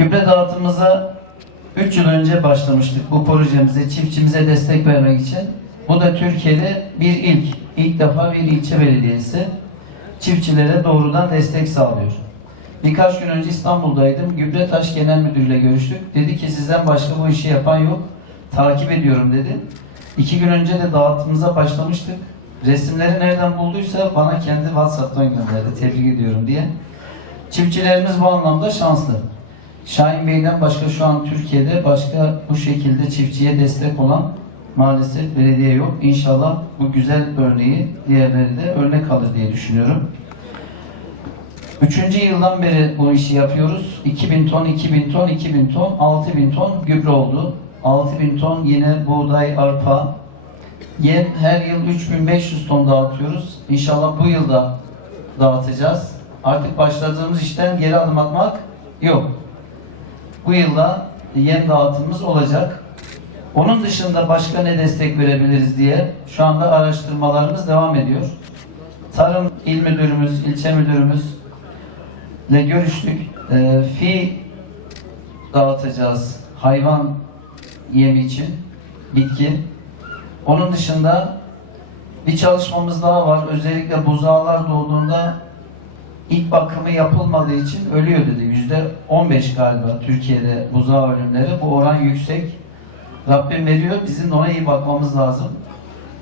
Gübre dağıtımımıza 3 yıl önce başlamıştık bu projemize, çiftçimize destek vermek için. Bu da Türkiye'de bir ilk. İlk defa bir ilçe belediyesi çiftçilere doğrudan destek sağlıyor. Birkaç gün önce İstanbul'daydım. Gübretaş Genel Müdürü'yle görüştük. Dedi ki sizden başka bu işi yapan yok. Takip ediyorum dedi. 2 gün önce de dağıtımımıza başlamıştık. Resimleri nereden bulduysa bana kendi WhatsApp'tan gönderdi. Tebrik ediyorum diye. Çiftçilerimiz bu anlamda şanslı. Şahin Bey'den başka şu an Türkiye'de başka bu şekilde çiftçiye destek olan maalesef belediye yok. İnşallah bu güzel örneği diğerleri de örnek alır diye düşünüyorum. 3. yıldan beri bu işi yapıyoruz. 2000 ton, 2000 ton, 2000 ton, 6000 ton gübre oldu. 6000 ton yine buğday, arpa. Yem her yıl 3500 ton dağıtıyoruz. İnşallah bu yılda dağıtacağız. Artık başladığımız işten geri adım atmak yok. Bu yılda yem dağıtımımız olacak. Onun dışında başka ne destek verebiliriz diye şu anda araştırmalarımız devam ediyor. Tarım İl Müdürümüz, ilçe müdürümüzle görüştük. Fi dağıtacağız hayvan yemi için, bitki. Onun dışında bir çalışmamız daha var. Özellikle buzağlar doğduğunda ilk bakımı yapılmadığı için ölüyor dedi. %15 galiba Türkiye'de buzağı ölümleri. Bu oran yüksek. Rabbim veriyor. Bizim de ona iyi bakmamız lazım.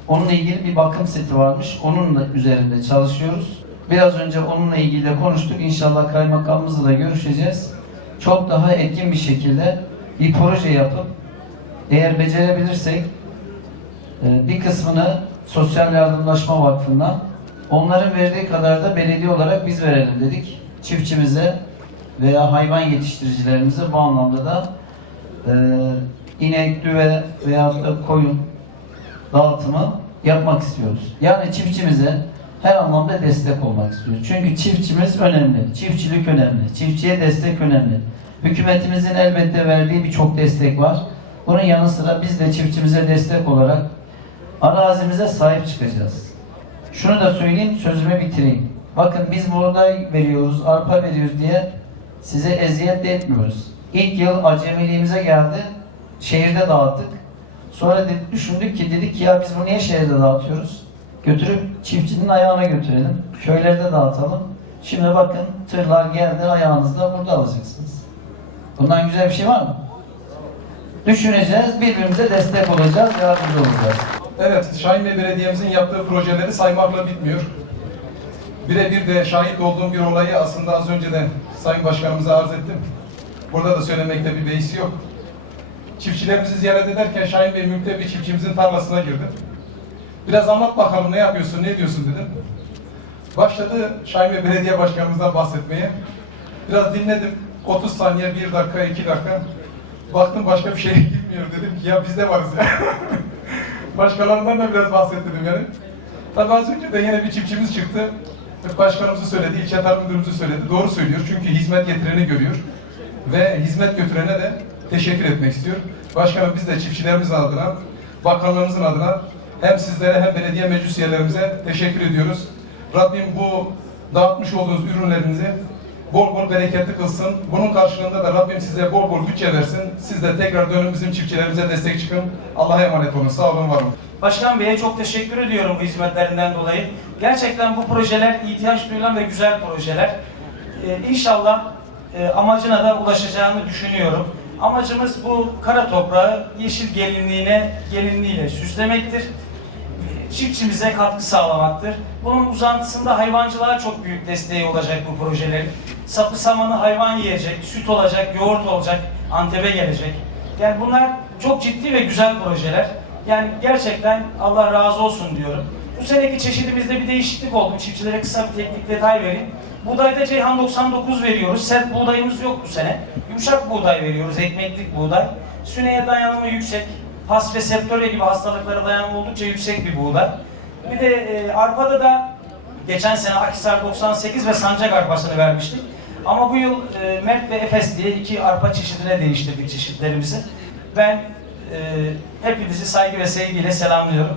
Onunla ilgili bir bakım seti varmış. Onun da üzerinde çalışıyoruz. Biraz önce onunla ilgili de konuştuk. İnşallah kaymakamımızla da görüşeceğiz. Çok daha etkin bir şekilde bir proje yapıp eğer becerebilirsek bir kısmını Sosyal Yardımlaşma Vakfı'ndan, onların verdiği kadar da belediye olarak biz verelim dedik. Çiftçimize veya hayvan yetiştiricilerimize bu anlamda da inek, düve veya koyun dağıtımı yapmak istiyoruz. Yani çiftçimize her anlamda destek olmak istiyoruz. Çünkü çiftçimiz önemli, çiftçilik önemli, çiftçiye destek önemli. Hükümetimizin elbette verdiği birçok destek var. Bunun yanı sıra biz de çiftçimize destek olarak arazimize sahip çıkacağız. Şunu da söyleyeyim, sözümü bitireyim. Bakın biz buğday veriyoruz, arpa veriyoruz diye size eziyet de etmiyoruz. İlk yıl acemiliğimize geldi, şehirde dağıttık. Sonra düşündük ki dedik ki ya biz bunu niye şehirde dağıtıyoruz? Götürüp çiftçinin ayağına götürelim, köylerde dağıtalım. Şimdi bakın tırlar geldi, ayağınızda burada alacaksınız. Bundan güzel bir şey var mı? Düşüneceğiz, birbirimize destek olacağız, yardımcı olacağız. Evet, Şahin Bey Belediye'mizin yaptığı projeleri saymakla bitmiyor. Birebir de şahit olduğum bir olayı aslında az önce de Sayın Başkanımıza arz ettim. Burada da söylemekte bir beis yok. Çiftçilerimizi ziyaret ederken Şahin Bey mülkte bir çiftçimizin tarlasına girdim. Biraz anlat bakalım, ne yapıyorsun, ne diyorsun dedim. Başladı Şahin Bey Belediye Başkanımızdan bahsetmeye. Biraz dinledim. 30 saniye, 1 dakika, 2 dakika. Baktım başka bir şeye gitmiyor, dedim ki ya biz de varız ya. Başkalarından da biraz bahset dedim yani. Tabii az önce de yine bir çiftçimiz çıktı. Başkanımızı söyledi, ilçe tarım müdürümüzü söyledi. Doğru söylüyor çünkü hizmet getireni görüyor. Ve hizmet götürene de teşekkür etmek istiyor. Başkanım biz de çiftçilerimizin adına, bakanlarımızın adına hem sizlere hem belediye meclis üyelerimize teşekkür ediyoruz. Rabbim bu dağıtmış olduğunuz ürünlerinizi bol bol bereketli kılsın. Bunun karşılığında da Rabbim size bol bol bütçe versin. Siz de tekrar dönün bizim çiftçilerimize destek çıkın. Allah'a emanet olun. Sağ olun, var olun. Başkan Bey'e çok teşekkür ediyorum bu hizmetlerinden dolayı. Gerçekten bu projeler ihtiyaç duyulan ve güzel projeler. İnşallah amacına da ulaşacağını düşünüyorum. Amacımız bu kara toprağı yeşil gelinliğiyle süslemektir. Çiftçimize katkı sağlamaktır. Bunun uzantısında hayvancılığa çok büyük desteği olacak bu projelerin. Sapı samanı hayvan yiyecek, süt olacak, yoğurt olacak, Antep'e gelecek. Yani bunlar çok ciddi ve güzel projeler. Yani gerçekten Allah razı olsun diyorum. Bu seneki çeşidimizde bir değişiklik oldu. Çiftçilere kısa bir teknik detay vereyim. Buğdayda Ceyhan 99 veriyoruz. Sert buğdayımız yok bu sene. Yumuşak buğday veriyoruz, ekmeklik buğday. Süneye dayanımı yüksek. Pas ve septörye gibi hastalıklara dayanımı oldukça yüksek bir buğday. Bir de arpada da geçen sene Akhisar 98 ve Sancak arpasını vermiştik. Ama bu yıl Mert ve Efes diye 2 arpa çeşidine değiştirdik çeşitlerimizi. Ben hepinizi saygı ve sevgiyle selamlıyorum.